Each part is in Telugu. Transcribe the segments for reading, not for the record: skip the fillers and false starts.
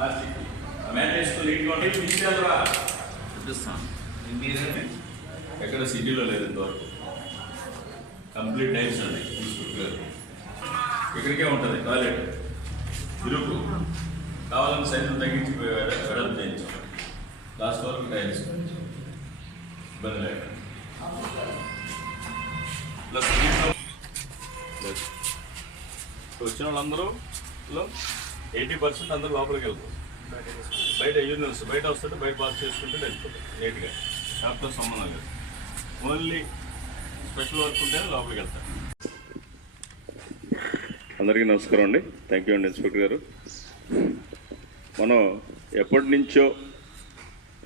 ప్లాస్టిక్ మ్యాట్రేస్తో నీట్గా ఉంటే తీసుకెళ్ళరా చూపిస్తాను. ఎక్కడ సిటీలో లేదు ఇంతవరకు. కంప్లీట్ టైల్స్ అండి తీసుకుంటారు. ఇక్కడికే ఉంటుంది టాయిలెట్. ఇరుకు కావాలని సైజులు తగ్గించి వెడల్పు చేయించాం. లాస్ట్ వరకు టైల్స్ ఇబ్బంది లేక ప్లస్ వచ్చిన వాళ్ళందరూ 80% అందరూ లోపలికి వెళ్తారు. బయట యూనివర్స్ బయట వస్తుంటే బయట పాస్ చేసుకుంటే వెళ్ళిపోతారు నీట్గా. షాప్తో సంబంధం లేదు. ఓన్లీ స్పెషల్ వర్క్ ఉంటే లోపలికి వెళ్తారు. అందరికీ నమస్కారం అండి. థ్యాంక్ యూ అండి ఇన్స్పెక్టర్ గారు. మనం ఎప్పటి నుంచో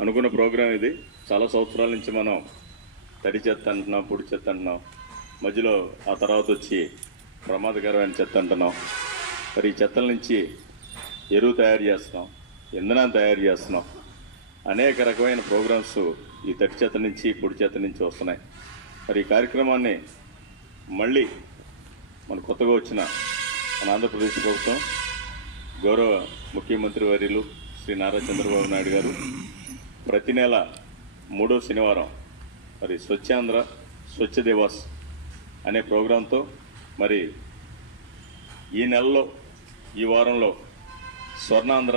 అనుకున్న ప్రోగ్రాం ఇది. చాలా సంవత్సరాల నుంచి మనం తడి చెత్త అంటున్నాం, పొడి చెత్త అంటున్నాం, మధ్యలో ఆ తర్వాత వచ్చి ప్రమాదకరమైన చెత్త అంటున్నాం. మరి ఈ చెత్తల నుంచి ఎరువు తయారు చేస్తున్నాం, ఇంధనాన్ని తయారు చేస్తున్నాం. అనేక రకమైన ప్రోగ్రామ్స్ ఈ తడి చెత్త నుంచి పొడి చెత్త నుంచి వస్తున్నాయి. మరి ఈ కార్యక్రమాన్ని మళ్ళీ మన కొత్తగా వచ్చిన మన ఆంధ్రప్రదేశ్ ప్రభుత్వం గౌరవ ముఖ్యమంత్రి వర్యులు శ్రీ నారా చంద్రబాబు నాయుడు గారు ప్రతి నెల 3వ శనివారం మరి స్వచ్ఛాంధ్ర స్వచ్ఛ దివాస్ అనే ప్రోగ్రాంతో మరి ఈ నెలలో ఈ వారంలో స్వర్ణాంధ్ర